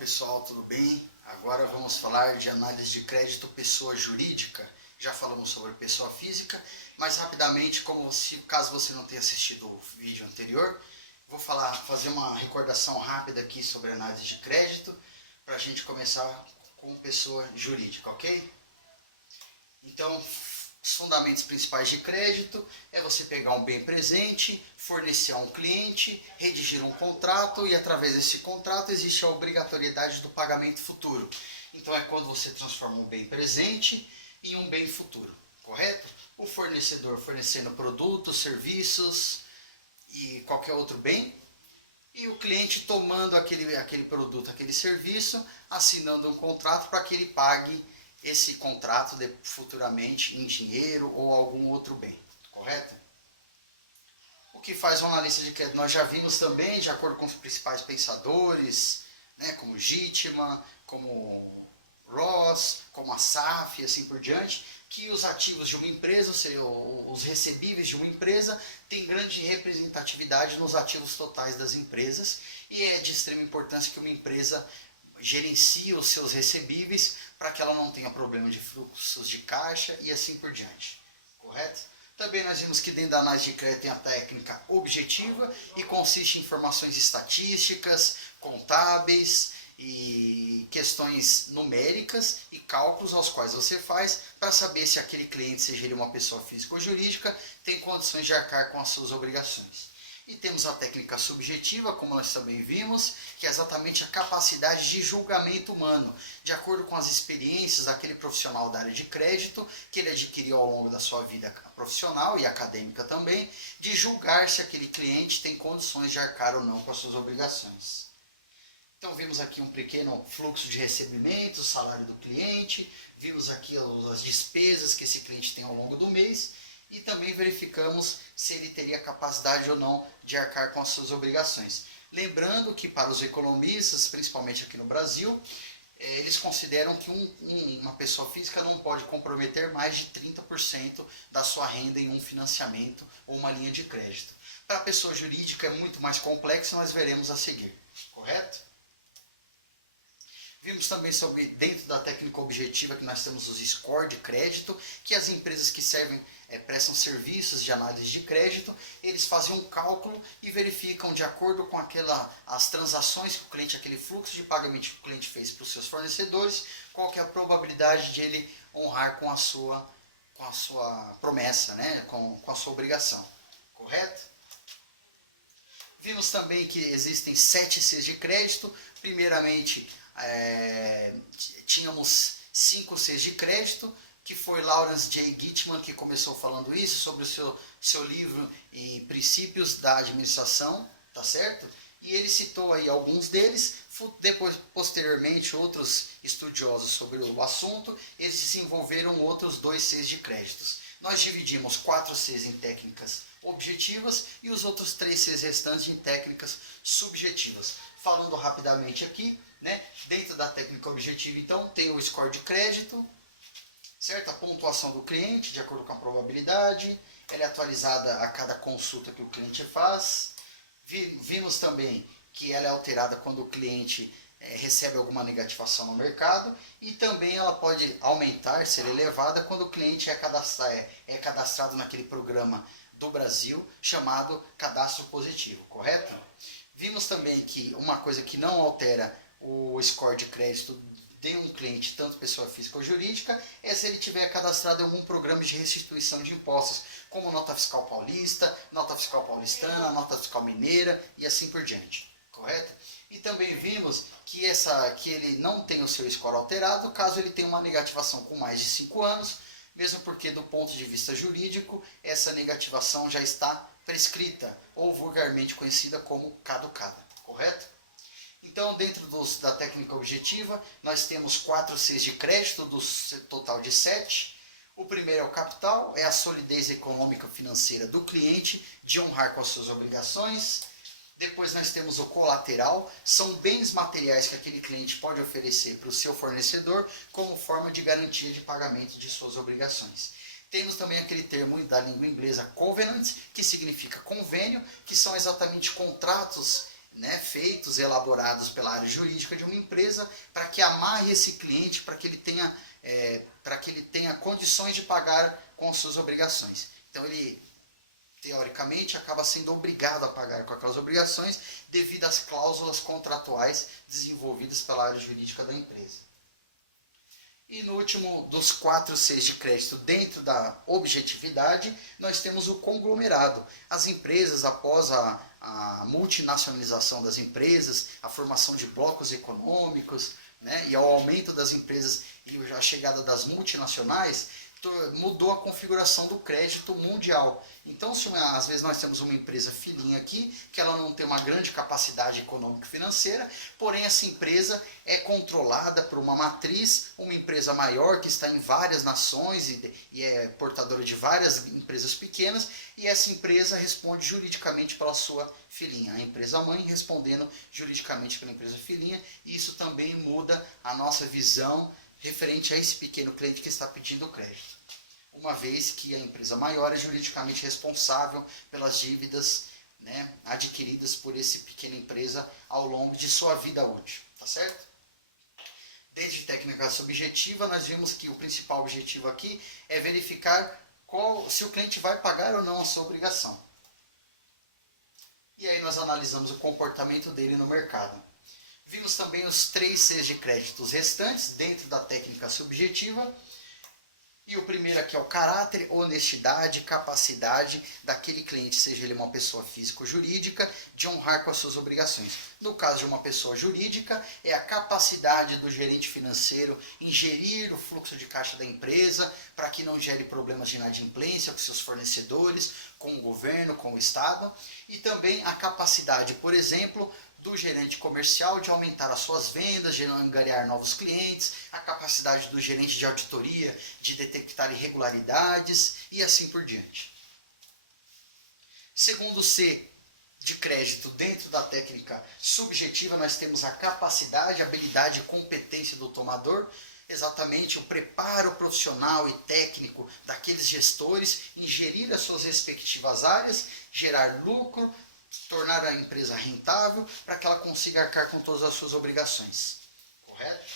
pessoal, tudo bem? Agora vamos falar de análise de crédito pessoa jurídica. Já falamos sobre pessoa física, mas rapidamente, caso você não tenha assistido o vídeo anterior, vou fazer uma recordação rápida aqui sobre análise de crédito para a gente começar com pessoa jurídica, ok? Então, os fundamentos principais de crédito é você pegar um bem presente, fornecer a um cliente, redigir um contrato e através desse contrato existe a obrigatoriedade do pagamento futuro. Então é quando você transforma um bem presente em um bem futuro, correto? O fornecedor fornecendo produtos, serviços e qualquer outro bem e o cliente tomando aquele produto, aquele serviço, assinando um contrato para que ele pague esse contrato futuramente em dinheiro ou algum outro bem, correto? O que faz um analista de crédito? Nós já vimos também, de acordo com os principais pensadores, né, como Gitman, como Ross, como a SAF e assim por diante, que os ativos de uma empresa, ou seja, os recebíveis de uma empresa, têm grande representatividade nos ativos totais das empresas e é de extrema importância que uma empresa gerencia os seus recebíveis para que ela não tenha problema de fluxos de caixa e assim por diante, correto? Também nós vimos que dentro da análise de crédito tem a técnica objetiva e consiste em informações estatísticas, contábeis e questões numéricas e cálculos aos quais você faz para saber se aquele cliente, seja ele uma pessoa física ou jurídica, tem condições de arcar com as suas obrigações. E temos a técnica subjetiva, como nós também vimos, que é exatamente a capacidade de julgamento humano, de acordo com as experiências daquele profissional da área de crédito, que ele adquiriu ao longo da sua vida profissional e acadêmica também, de julgar se aquele cliente tem condições de arcar ou não com as suas obrigações. Então vimos aqui um pequeno fluxo de recebimento, salário do cliente, vimos aqui as despesas que esse cliente tem ao longo do mês, e também verificamos se ele teria capacidade ou não de arcar com as suas obrigações. Lembrando que para os economistas, principalmente aqui no Brasil, eles consideram que uma pessoa física não pode comprometer mais de 30% da sua renda em um financiamento ou uma linha de crédito. Para a pessoa jurídica é muito mais complexo, nós veremos a seguir, correto? Vimos também sobre, dentro da técnica objetiva, que nós temos os score de crédito, que as empresas que prestam serviços de análise de crédito, eles fazem um cálculo e verificam, de acordo com as transações que o cliente, aquele fluxo de pagamento que o cliente fez para os seus fornecedores, qual que é a probabilidade de ele honrar com a sua promessa, né? com a sua obrigação, correto? Vimos também que existem 7 Cs de crédito. Primeiramente, tínhamos 5 Cs de crédito, que foi Lawrence J. Gitman que começou falando isso, sobre o seu livro em Princípios da Administração, tá certo? E ele citou aí alguns deles, depois, posteriormente, outros estudiosos sobre o assunto, eles desenvolveram outros 2 Cs de créditos. Nós dividimos 4 Cs em técnicas objetivas e os outros 3 Cs restantes em técnicas subjetivas. Falando rapidamente aqui, né, dentro da técnica objetiva, então, tem o score de crédito, certo? A pontuação do cliente, de acordo com a probabilidade, ela é atualizada a cada consulta que o cliente faz. Vimos também que ela é alterada quando o cliente recebe alguma negativação no mercado e também ela pode aumentar, ser elevada, quando o cliente é cadastrado naquele programa do Brasil chamado Cadastro Positivo, correto? Vimos também que uma coisa que não altera o score de crédito de um cliente, tanto pessoa física ou jurídica, é se ele tiver cadastrado em algum programa de restituição de impostos, como Nota Fiscal Paulista, Nota Fiscal Paulistana, Nota Fiscal Mineira e assim por diante, correto? E também vimos que ele não tem o seu score alterado caso ele tenha uma negativação com mais de 5 anos, mesmo porque do ponto de vista jurídico, essa negativação já está prescrita, ou vulgarmente conhecida como caducada, correto? Então, dentro da técnica objetiva, nós temos 4 Cs de crédito, do total de 7. O primeiro é o capital, é a solidez econômica financeira do cliente de honrar com as suas obrigações. Depois nós temos o colateral, são bens materiais que aquele cliente pode oferecer para o seu fornecedor como forma de garantia de pagamento de suas obrigações. Temos também aquele termo da língua inglesa covenant, que significa convênio, que são exatamente contratos né, feitos, elaborados pela área jurídica de uma empresa para que amarre esse cliente, para que ele tenha condições de pagar com as suas obrigações. Então ele, teoricamente, acaba sendo obrigado a pagar com aquelas obrigações devido às cláusulas contratuais desenvolvidas pela área jurídica da empresa. E no último dos 4 Cs de crédito, dentro da objetividade, nós temos o conglomerado. As empresas, após a multinacionalização das empresas, a formação de blocos econômicos, né, e ao aumento das empresas e a chegada das multinacionais, mudou a configuração do crédito mundial. Então, às vezes nós temos uma empresa filhinha aqui, que ela não tem uma grande capacidade econômica e financeira, porém essa empresa é controlada por uma matriz, uma empresa maior que está em várias nações e é portadora de várias empresas pequenas, e essa empresa responde juridicamente pela sua filhinha, a empresa mãe respondendo juridicamente pela empresa filhinha, e isso também muda a nossa visão referente a esse pequeno cliente que está pedindo crédito, uma vez que a empresa maior é juridicamente responsável pelas dívidas, né, adquiridas por essa pequena empresa ao longo de sua vida útil, tá certo? Dentro de técnica subjetiva, nós vimos que o principal objetivo aqui é verificar se o cliente vai pagar ou não a sua obrigação. E aí nós analisamos o comportamento dele no mercado. Vimos também os 3 Cs de créditos restantes dentro da técnica subjetiva. E o primeiro aqui é o caráter, honestidade, capacidade daquele cliente, seja ele uma pessoa física ou jurídica, de honrar com as suas obrigações. No caso de uma pessoa jurídica, é a capacidade do gerente financeiro em gerir o fluxo de caixa da empresa para que não gere problemas de inadimplência com seus fornecedores, com o governo, com o Estado. E também a capacidade, por exemplo, do gerente comercial de aumentar as suas vendas, de angariar novos clientes, a capacidade do gerente de auditoria de detectar irregularidades e assim por diante. Segundo C de crédito, dentro da técnica subjetiva, nós temos a capacidade, habilidade e competência do tomador, exatamente o preparo profissional e técnico daqueles gestores em gerir as suas respectivas áreas, gerar lucro, tornar a empresa rentável para que ela consiga arcar com todas as suas obrigações. Correto?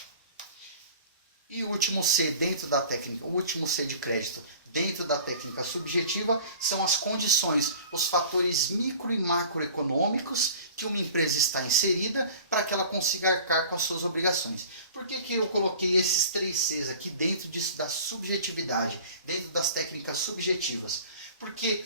E o último C dentro da técnica, o último C de crédito dentro da técnica subjetiva são as condições, os fatores micro e macroeconômicos que uma empresa está inserida para que ela consiga arcar com as suas obrigações. Por que eu coloquei esses 3 Cs aqui dentro disso, da subjetividade, dentro das técnicas subjetivas? Porque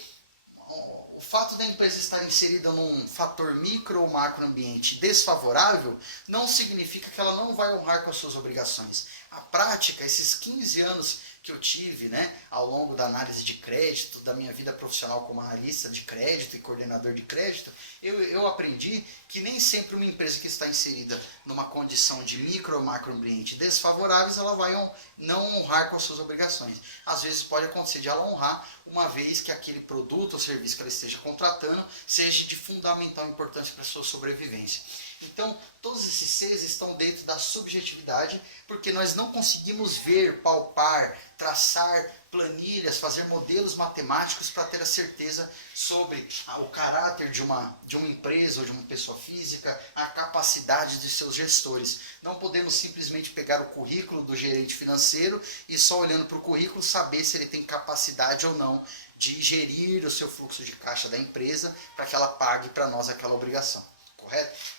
o fato da empresa estar inserida num fator micro ou macro ambiente desfavorável não significa que ela não vai honrar com as suas obrigações. A prática, esses 15 anos que eu tive, né, ao longo da análise de crédito, da minha vida profissional como analista de crédito e coordenador de crédito, eu aprendi que nem sempre uma empresa que está inserida numa condição de micro ou macro ambiente desfavoráveis, ela vai não honrar com as suas obrigações. Às vezes pode acontecer de ela honrar, uma vez que aquele produto ou serviço que ela esteja contratando seja de fundamental importância para a sua sobrevivência. Então, todos esses Cs estão dentro da subjetividade, porque nós não conseguimos ver, palpar, traçar planilhas, fazer modelos matemáticos para ter a certeza sobre o caráter de uma empresa ou de uma pessoa física, a capacidade de seus gestores. Não podemos simplesmente pegar o currículo do gerente financeiro e só olhando para o currículo saber se ele tem capacidade ou não de gerir o seu fluxo de caixa da empresa para que ela pague para nós aquela obrigação. Correto?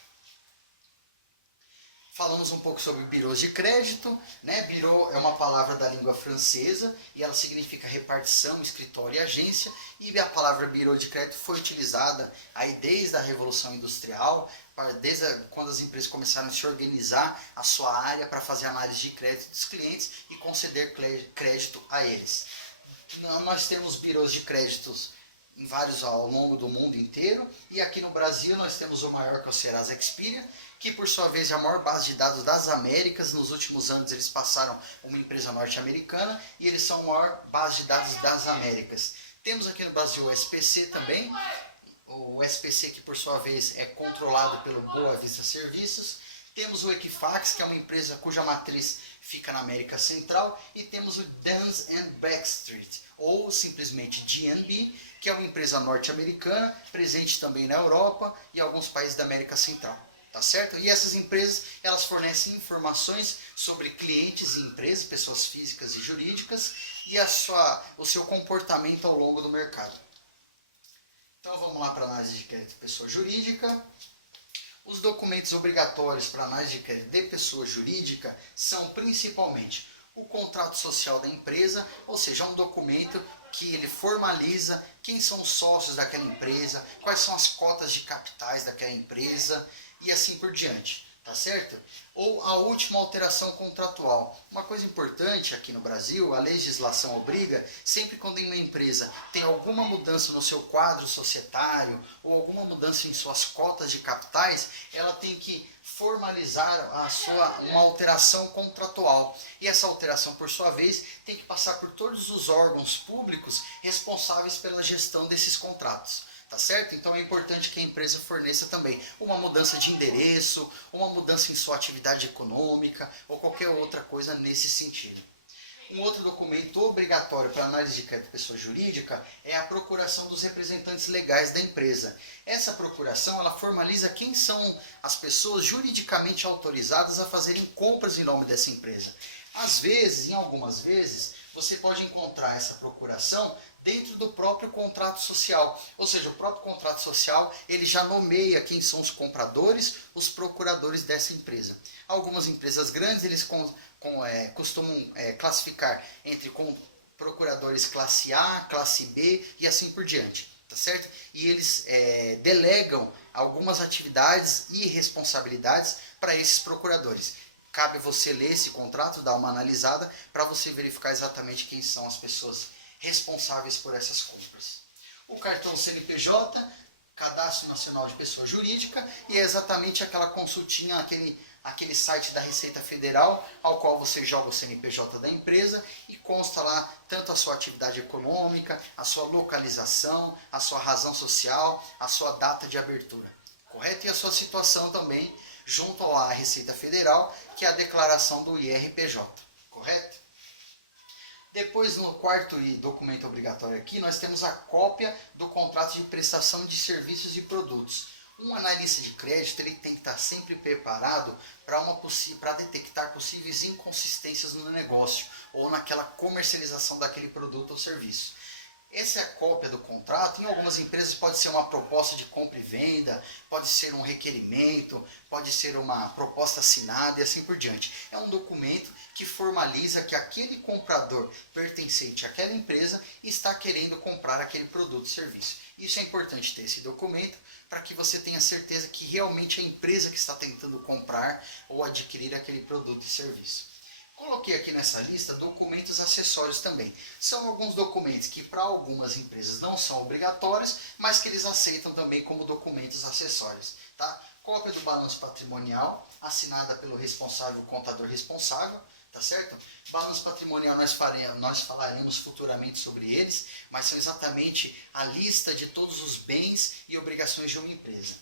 Falamos um pouco sobre birôs de crédito, né? Birô é uma palavra da língua francesa e ela significa repartição, escritório e agência, e a palavra birô de crédito foi utilizada aí desde a Revolução Industrial, desde quando as empresas começaram a se organizar a sua área para fazer análise de crédito dos clientes e conceder crédito a eles. Nós temos birôs de créditos em vários ao longo do mundo inteiro, e aqui no Brasil nós temos o maior, que é o Serasa Experian, que por sua vez é a maior base de dados das Américas. Nos últimos anos eles passaram uma empresa norte-americana e eles são a maior base de dados das Américas. Temos aqui no Brasil o SPC também, o SPC que por sua vez é controlado pelo Boa Vista Serviços. Temos o Equifax, que é uma empresa cuja matriz fica na América Central, e temos o Dun& Bradstreet, ou simplesmente D&B, que é uma empresa norte-americana, presente também na Europa e alguns países da América Central. Tá certo? E essas empresas, elas fornecem informações sobre clientes e empresas, pessoas físicas e jurídicas, e o seu comportamento ao longo do mercado. Então vamos lá para a análise de crédito de pessoa jurídica. Os documentos obrigatórios para análise de crédito de pessoa jurídica são principalmente o contrato social da empresa, ou seja, um documento que ele formaliza quem são os sócios daquela empresa, quais são as cotas de capitais daquela empresa e assim por diante, tá certo? Ou a última alteração contratual. Uma coisa importante aqui no Brasil, a legislação obriga, sempre quando uma empresa tem alguma mudança no seu quadro societário ou alguma mudança em suas cotas de capitais, ela tem que formalizar uma alteração contratual. E essa alteração, por sua vez, tem que passar por todos os órgãos públicos responsáveis pela gestão desses contratos. Tá certo? Então é importante que a empresa forneça também uma mudança de endereço, uma mudança em sua atividade econômica ou qualquer outra coisa nesse sentido. Um outro documento obrigatório para análise de crédito de pessoa jurídica é a procuração dos representantes legais da empresa. Essa procuração, ela formaliza quem são as pessoas juridicamente autorizadas a fazerem compras em nome dessa empresa. Às vezes, em algumas vezes, você pode encontrar essa procuração dentro do próprio contrato social. Ou seja, o próprio contrato social, ele já nomeia quem são os compradores, os procuradores dessa empresa. Algumas empresas grandes, eles costumam classificar entre procuradores classe A, classe B e assim por diante. Tá certo? E eles delegam algumas atividades e responsabilidades para esses procuradores. Cabe você ler esse contrato, dar uma analisada, para você verificar exatamente quem são as pessoas responsáveis por essas compras. O cartão CNPJ, Cadastro Nacional de Pessoa Jurídica, e é exatamente aquela consultinha, aquele site da Receita Federal, ao qual você joga o CNPJ da empresa e consta lá tanto a sua atividade econômica, a sua localização, a sua razão social, a sua data de abertura. Correto? E a sua situação também junto à Receita Federal, que é a declaração do IRPJ. Correto? Depois, no quarto documento obrigatório aqui, nós temos a cópia do contrato de prestação de serviços e produtos. Um analista de crédito, ele tem que estar sempre preparado para detectar possíveis inconsistências no negócio ou naquela comercialização daquele produto ou serviço. Essa é a cópia do contrato. Em algumas empresas pode ser uma proposta de compra e venda, pode ser um requerimento, pode ser uma proposta assinada e assim por diante. É um documento que formaliza que aquele comprador pertencente àquela empresa está querendo comprar aquele produto ou serviço. Isso é importante ter esse documento para que você tenha certeza que realmente é a empresa que está tentando comprar ou adquirir aquele produto e serviço. Coloquei aqui nessa lista documentos acessórios também. São alguns documentos que para algumas empresas não são obrigatórios, mas que eles aceitam também como documentos acessórios. Tá? Cópia do balanço patrimonial, assinada pelo responsável, contador responsável. Tá certo? Balanço patrimonial nós falaremos futuramente sobre eles, mas são exatamente a lista de todos os bens e obrigações de uma empresa.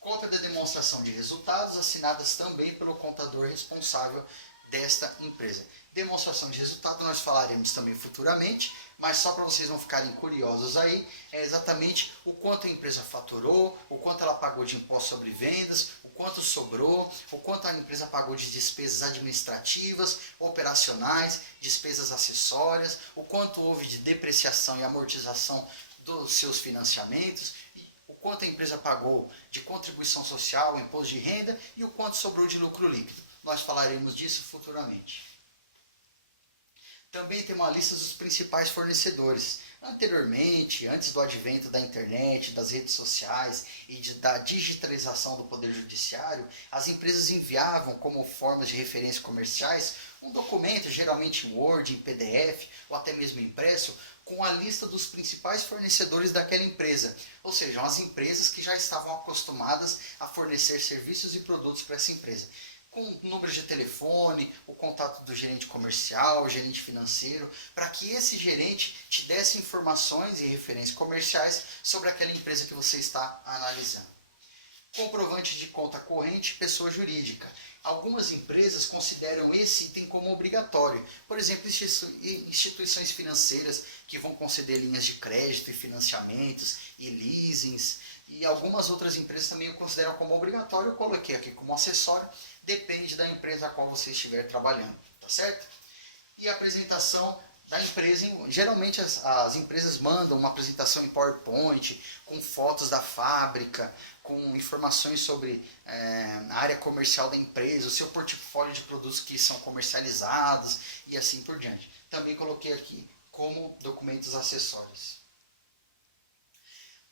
Cópia da demonstração de resultados, assinadas também pelo contador responsável desta empresa. Demonstração de resultado nós falaremos também futuramente, mas só para vocês não ficarem curiosos aí, é exatamente o quanto a empresa faturou, o quanto ela pagou de imposto sobre vendas, o quanto sobrou, o quanto a empresa pagou de despesas administrativas, operacionais, despesas acessórias, o quanto houve de depreciação e amortização dos seus financiamentos, o quanto a empresa pagou de contribuição social, imposto de renda e o quanto sobrou de lucro líquido. Nós falaremos disso futuramente. Também tem uma lista dos principais fornecedores. Anteriormente, antes do advento da internet, das redes sociais e da digitalização do Poder Judiciário, as empresas enviavam como formas de referência comerciais um documento, geralmente em Word, em PDF ou até mesmo impresso, com a lista dos principais fornecedores daquela empresa. Ou seja, as empresas que já estavam acostumadas a fornecer serviços e produtos para essa empresa. Com números de telefone, o contato do gerente comercial, gerente financeiro, para que esse gerente te desse informações e referências comerciais sobre aquela empresa que você está analisando. Comprovante de conta corrente, pessoa jurídica. Algumas empresas consideram esse item como obrigatório. Por exemplo, instituições financeiras que vão conceder linhas de crédito e financiamentos e leasings. E algumas outras empresas também o consideram como obrigatório. Eu coloquei aqui como acessório. Depende da empresa a qual você estiver trabalhando. Tá certo? E a apresentação da empresa, geralmente as empresas mandam uma apresentação em PowerPoint, com fotos da fábrica, com informações sobre a área comercial da empresa, o seu portfólio de produtos que são comercializados e assim por diante. Também coloquei aqui como documentos acessórios.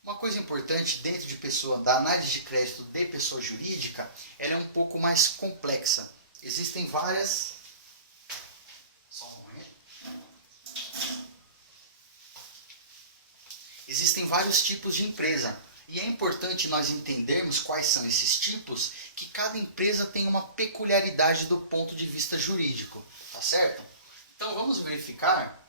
Uma coisa importante dentro da análise de crédito de pessoa jurídica, ela é um pouco mais complexa. Existem várias... Existem vários tipos de empresa e é importante nós entendermos quais são esses tipos, que cada empresa tem uma peculiaridade do ponto de vista jurídico, tá certo? Então vamos verificar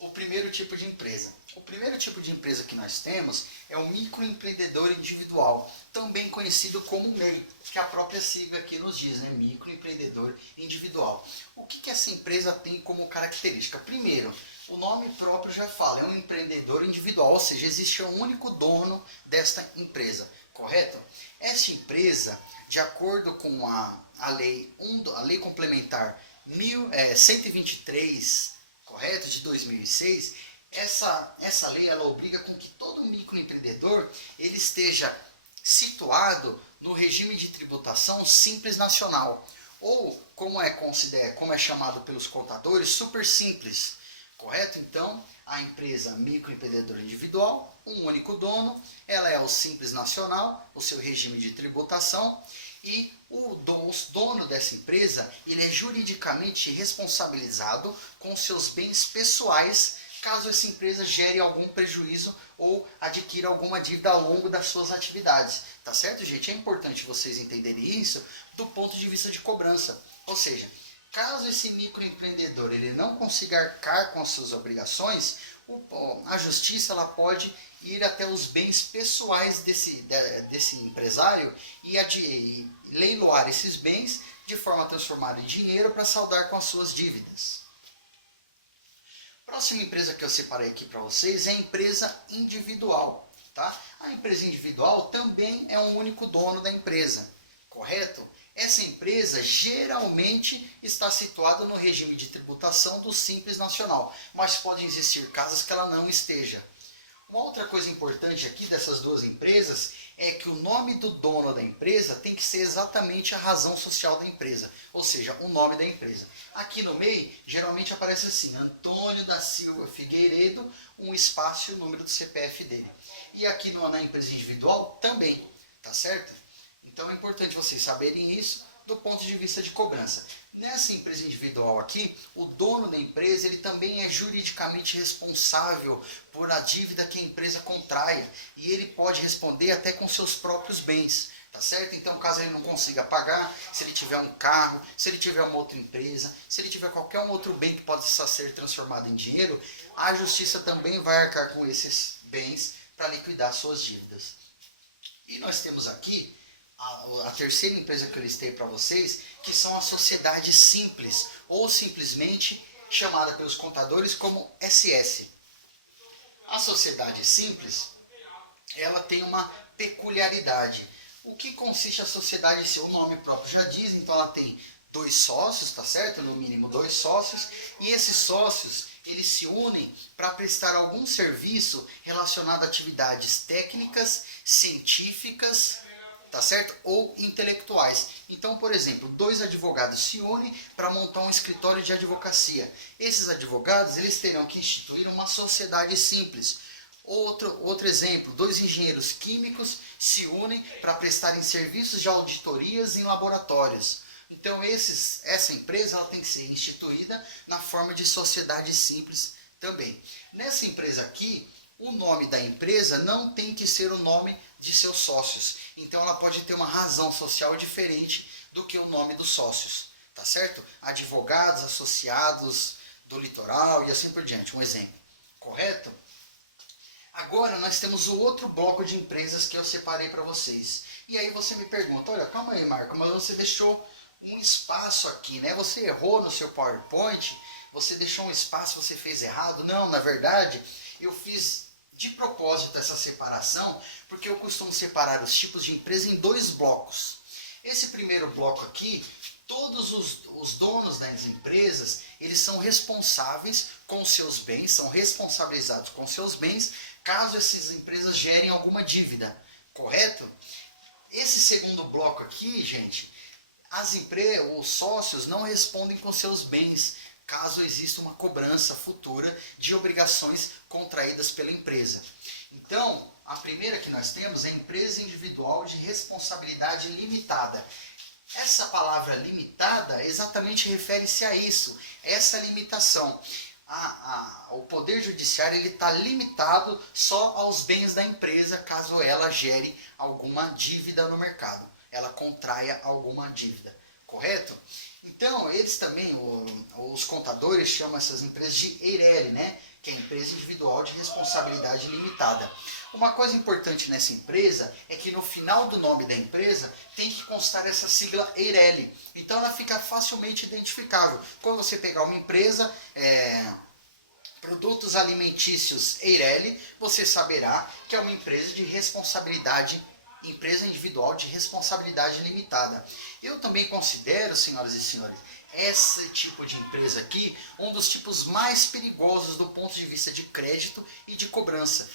o primeiro tipo de empresa. O primeiro tipo de empresa que nós temos é o microempreendedor individual, também conhecido como MEI, que a própria sigla aqui nos diz, né? Microempreendedor individual. O que essa empresa tem como característica? Primeiro, o nome próprio já fala, é um empreendedor individual, ou seja, existe um único dono desta empresa, correto? Esta empresa, de acordo com a lei complementar 123, correto, de 2006, essa lei ela obriga com que todo microempreendedor ele esteja situado no regime de tributação simples nacional, ou como é chamado pelos contadores, super simples. Correto? Então, a empresa microempreendedor individual, um único dono, ela é o Simples Nacional, o seu regime de tributação, e o dono dessa empresa, ele é juridicamente responsabilizado com seus bens pessoais, caso essa empresa gere algum prejuízo ou adquira alguma dívida ao longo das suas atividades. Tá certo, gente? É importante vocês entenderem isso do ponto de vista de cobrança. Ou seja, caso esse microempreendedor ele não consiga arcar com as suas obrigações, a justiça ela pode ir até os bens pessoais desse empresário e leiloar esses bens de forma a transformar em dinheiro para saldar com as suas dívidas. Próxima empresa que eu separei aqui para vocês é a empresa individual. Tá? A empresa individual também é um único dono da empresa, correto? Essa empresa geralmente está situada no regime de tributação do Simples Nacional, mas podem existir casos que ela não esteja. Uma outra coisa importante aqui dessas duas empresas é que o nome do dono da empresa tem que ser exatamente a razão social da empresa, ou seja, o nome da empresa. Aqui no meio, geralmente aparece assim, Antônio da Silva Figueiredo, um espaço e o número do CPF dele. E aqui na empresa individual também, tá certo? Então é importante vocês saberem isso do ponto de vista de cobrança. Nessa empresa individual aqui, o dono da empresa ele também é juridicamente responsável por a dívida que a empresa contraia e ele pode responder até com seus próprios bens, tá certo? Então caso ele não consiga pagar, se ele tiver um carro, se ele tiver uma outra empresa, se ele tiver qualquer um outro bem que possa ser transformado em dinheiro, a justiça também vai arcar com esses bens para liquidar suas dívidas. E nós temos aqui a terceira empresa que eu listei para vocês, que são as sociedades simples, ou simplesmente chamada pelos contadores como SS. A sociedade simples, ela tem uma peculiaridade. O que consiste a sociedade simples? O nome próprio já diz, então ela tem 2 sócios, tá certo? No mínimo 2 sócios, e esses sócios, eles se unem para prestar algum serviço relacionado a atividades técnicas, científicas, tá certo? Ou intelectuais. Então, por exemplo, 2 advogados se unem para montar um escritório de advocacia. Esses advogados, eles terão que instituir uma sociedade simples. Outro exemplo, 2 engenheiros químicos se unem para prestarem serviços de auditorias em laboratórios. Então, essa empresa ela tem que ser instituída na forma de sociedade simples também. Nessa empresa aqui, o nome da empresa não tem que ser o nome de seus sócios. Então ela pode ter uma razão social diferente do que o nome dos sócios, tá certo? Advogados, associados do litoral e assim por diante, um exemplo, correto? Agora nós temos o outro bloco de empresas que eu separei para vocês. E aí você me pergunta, olha, calma aí, Marco, mas você deixou um espaço aqui, né? Você errou no seu PowerPoint, você deixou um espaço, você fez errado. Não, na verdade, eu fiz de propósito essa separação, porque eu costumo separar os tipos de empresa em dois blocos. Esse primeiro bloco aqui, todos os donos das empresas, eles são responsáveis com seus bens, são responsabilizados com seus bens, caso essas empresas gerem alguma dívida, correto? Esse segundo bloco aqui, gente, os sócios não respondem com seus bens, caso exista uma cobrança futura de obrigações contraídas pela empresa. Então, a primeira que nós temos é a empresa individual de responsabilidade limitada. Essa palavra limitada exatamente refere-se a isso, essa limitação. O Poder Judiciário está limitado só aos bens da empresa, caso ela gere alguma dívida no mercado, ela contraia alguma dívida, correto? Então, eles também, os contadores, chamam essas empresas de EIRELI, né? Que é Empresa Individual de Responsabilidade Limitada. Uma coisa importante nessa empresa é que no final do nome da empresa tem que constar essa sigla EIRELI. Então ela fica facilmente identificável. Quando você pegar uma empresa, Produtos Alimentícios EIRELI, você saberá que é uma empresa de responsabilidade, empresa individual de responsabilidade limitada. Eu também considero, senhoras e senhores, esse tipo de empresa aqui um dos tipos mais perigosos do ponto de vista de crédito e de cobrança.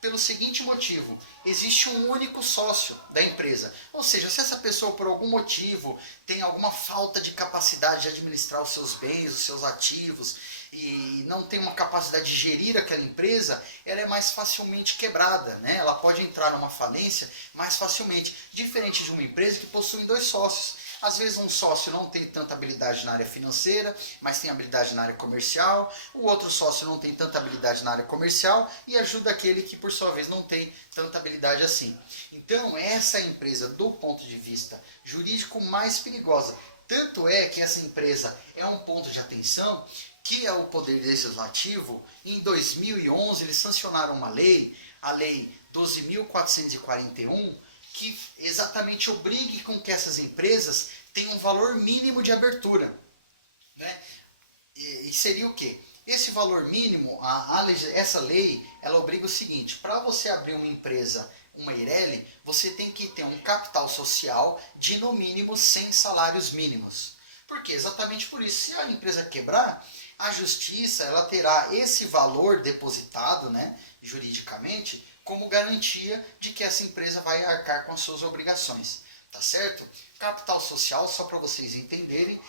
Pelo seguinte motivo, existe um único sócio da empresa, ou seja, se essa pessoa por algum motivo tem alguma falta de capacidade de administrar os seus bens, os seus ativos e não tem uma capacidade de gerir aquela empresa, ela é mais facilmente quebrada, né? Ela pode entrar numa falência mais facilmente, diferente de uma empresa que possui dois sócios. Às vezes um sócio não tem tanta habilidade na área financeira, mas tem habilidade na área comercial. O outro sócio não tem tanta habilidade na área comercial e ajuda aquele que, por sua vez, não tem tanta habilidade assim. Então, essa é a empresa, do ponto de vista jurídico, mais perigosa. Tanto é que essa empresa é um ponto de atenção que é o Poder Legislativo. Em 2011, eles sancionaram uma lei, a Lei 12.441, que exatamente obrigue com que essas empresas tenham um valor mínimo de abertura, né? E seria o quê? Esse valor mínimo, essa lei, ela obriga o seguinte: para você abrir uma empresa, uma EIRELI, você tem que ter um capital social de no mínimo 100 salários mínimos. Por quê? Exatamente por isso. Se a empresa quebrar, a justiça ela terá esse valor depositado, né, juridicamente, como garantia de que essa empresa vai arcar com as suas obrigações, tá certo? Capital social, só para vocês entenderem,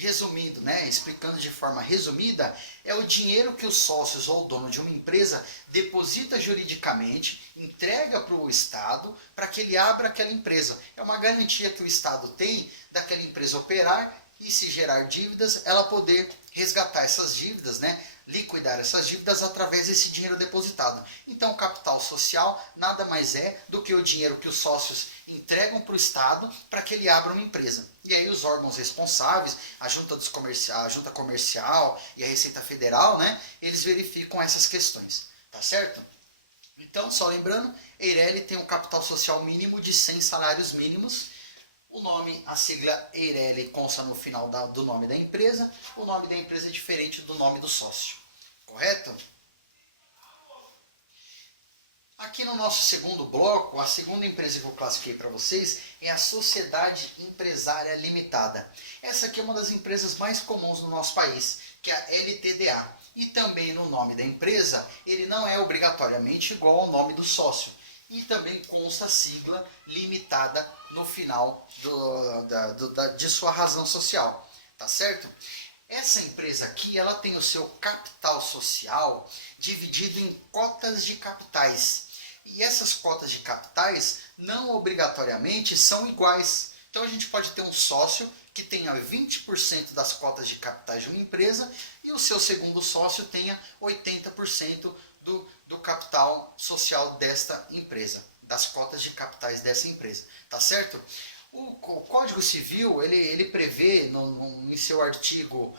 resumindo, né, explicando de forma resumida, é o dinheiro que os sócios ou o dono de uma empresa deposita juridicamente, entrega para o Estado para que ele abra aquela empresa. É uma garantia que o Estado tem daquela empresa operar e, se gerar dívidas, ela poder resgatar essas dívidas, né? Liquidar essas dívidas através desse dinheiro depositado. Então, o capital social nada mais é do que o dinheiro que os sócios entregam para o Estado para que ele abra uma empresa. E aí os órgãos responsáveis, a Junta Comercial e a Receita Federal, né, eles verificam essas questões, tá certo? Então, só lembrando, EIRELI tem um capital social mínimo de 100 salários mínimos. O nome, a sigla EIRELI consta no final do nome da empresa. O nome da empresa é diferente do nome do sócio. Correto? Aqui no nosso segundo bloco, a segunda empresa que eu classifiquei para vocês é a Sociedade Empresária Limitada. Essa aqui é uma das empresas mais comuns no nosso país, que é a LTDA. E também no nome da empresa, ele não é obrigatoriamente igual ao nome do sócio. E também consta a sigla limitada no final de sua razão social, tá certo? Essa empresa aqui, ela tem o seu capital social dividido em cotas de capitais. E essas cotas de capitais não obrigatoriamente são iguais. Então a gente pode ter um sócio que tenha 20% das cotas de capitais de uma empresa e o seu segundo sócio tenha 80% do capital social desta empresa, das cotas de capitais dessa empresa, tá certo? O Código Civil, ele prevê em seu artigo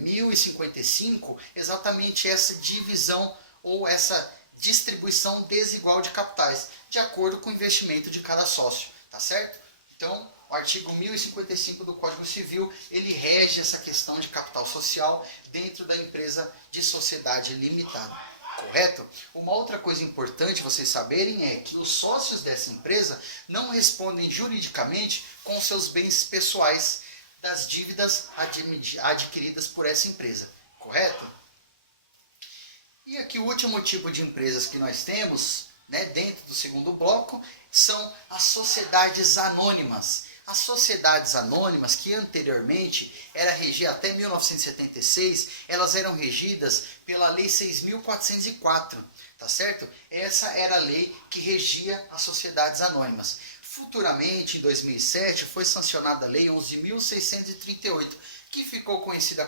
1055 exatamente essa divisão ou essa distribuição desigual de capitais, de acordo com o investimento de cada sócio, tá certo? Então, o artigo 1055 do Código Civil, ele rege essa questão de capital social dentro da empresa de sociedade limitada, correto? Uma outra coisa importante vocês saberem é que os sócios dessa empresa não respondem juridicamente com seus bens pessoais das dívidas adquiridas por essa empresa, correto? E aqui o último tipo de empresas que nós temos, né, dentro do segundo bloco, são as sociedades anônimas. As sociedades anônimas, que anteriormente era regida até 1976, elas eram regidas pela Lei 6.404, tá certo? Essa era a lei que regia as sociedades anônimas. Futuramente, em 2007, foi sancionada a Lei 11.638, que ficou conhecida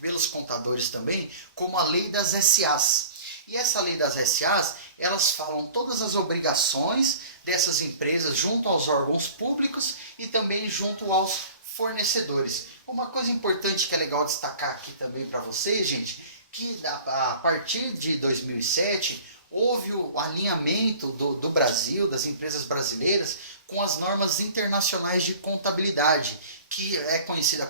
pelos contadores também como a Lei das SAs. E essa Lei das SAs, elas falam todas as obrigações dessas empresas junto aos órgãos públicos e também junto aos fornecedores. Uma coisa importante que é legal destacar aqui também para vocês, gente, que a partir de 2007 houve o alinhamento do Brasil, das empresas brasileiras, com as normas internacionais de contabilidade, que é conhecida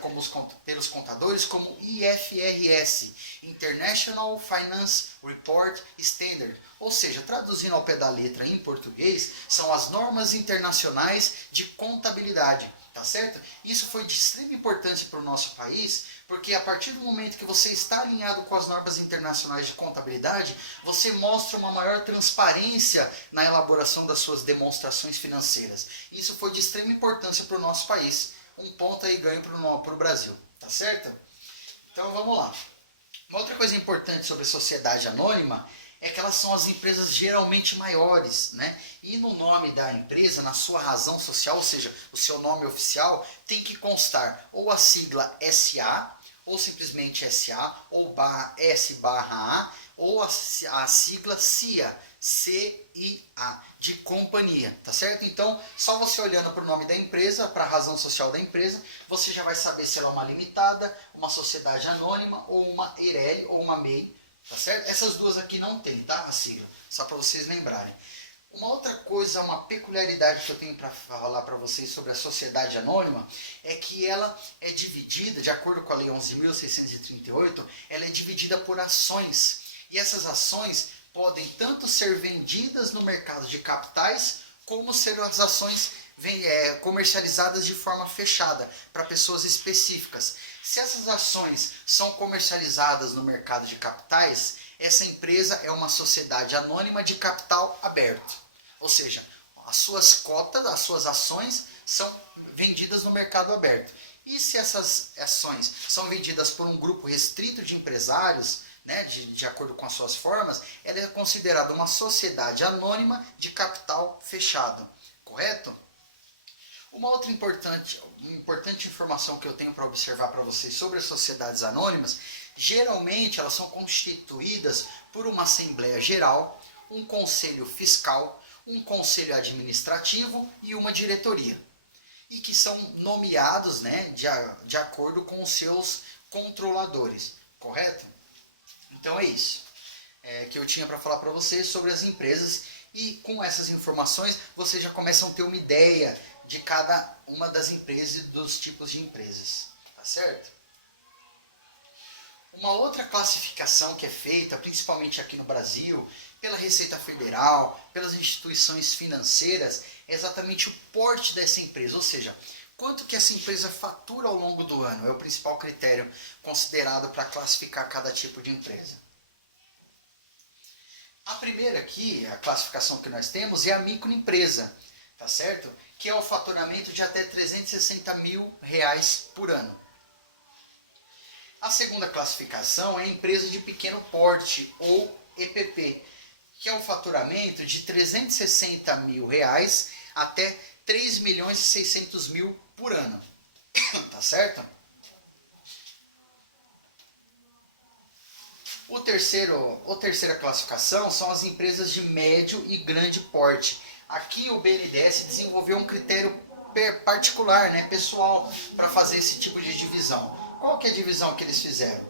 pelos contadores como IFRS, International Finance Report Standard, ou seja, traduzindo ao pé da letra em português, são as normas internacionais de contabilidade, tá certo? Isso foi de extrema importância para o nosso país, porque a partir do momento que você está alinhado com as normas internacionais de contabilidade, você mostra uma maior transparência na elaboração das suas demonstrações financeiras. Isso foi de extrema importância para o nosso país. Um ponto aí ganho para o Brasil, tá certo? Então vamos lá. Uma outra coisa importante sobre a sociedade anônima é que elas são as empresas geralmente maiores, né? E no nome da empresa, na sua razão social, ou seja, o seu nome oficial, tem que constar ou a sigla SA, ou simplesmente SA, ou S/A, ou a sigla CIA, CIA, de companhia, tá certo? Então, só você olhando para o nome da empresa, para a razão social da empresa, você já vai saber se ela é uma limitada, uma sociedade anônima, ou uma EIRELI, ou uma MEI, tá certo? Essas duas aqui não tem, tá? A sigla, só para vocês lembrarem. Uma outra coisa, uma peculiaridade que eu tenho para falar para vocês sobre a sociedade anônima é que ela é dividida, de acordo com a Lei 11.638, ela é dividida por ações. E essas ações podem tanto ser vendidas no mercado de capitais, como ser as ações comercializadas de forma fechada, para pessoas específicas. Se essas ações são comercializadas no mercado de capitais, essa empresa é uma sociedade anônima de capital aberto. Ou seja, as suas cotas, as suas ações são vendidas no mercado aberto. E se essas ações são vendidas por um grupo restrito de empresários, né, de acordo com as suas formas, ela é considerada uma sociedade anônima de capital fechado, correto? Uma outra importante informação que eu tenho para observar para vocês sobre as sociedades anônimas, geralmente elas são constituídas por uma assembleia geral, um conselho fiscal, um conselho administrativo e uma diretoria. E que são nomeados, né, de acordo com os seus controladores, correto? Então é isso que eu tinha para falar para vocês sobre as empresas, e com essas informações vocês já começam a ter uma ideia de cada uma das empresas e dos tipos de empresas, tá certo? Uma outra classificação que é feita, principalmente aqui no Brasil, pela Receita Federal, pelas instituições financeiras, é exatamente o porte dessa empresa, ou seja, quanto que essa empresa fatura ao longo do ano, é o principal critério considerado para classificar cada tipo de empresa. A primeira aqui, a classificação que nós temos, é a microempresa, tá certo? Que é o faturamento de até R$360 mil por ano. A segunda classificação é a empresa de pequeno porte, ou EPP, que é o faturamento de R$360 mil até R$3.600.000 por ano, tá certo? A terceira classificação são as empresas de médio e grande porte. Aqui o BNDES desenvolveu um critério particular, né, pessoal, para fazer esse tipo de divisão. Qual que é a divisão que eles fizeram?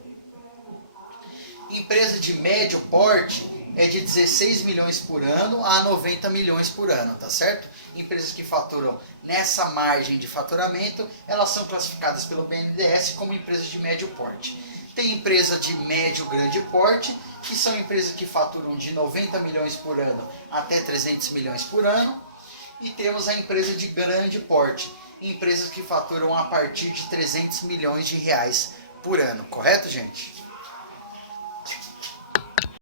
Empresa de médio porte é de 16 milhões por ano a 90 milhões por ano, tá certo? Empresas que faturam nessa margem de faturamento, elas são classificadas pelo BNDES como empresas de médio porte. Tem empresa de médio grande porte, que são empresas que faturam de 90 milhões por ano até 300 milhões por ano. E temos a empresa de grande porte, empresas que faturam a partir de 300 milhões de reais por ano, correto, gente?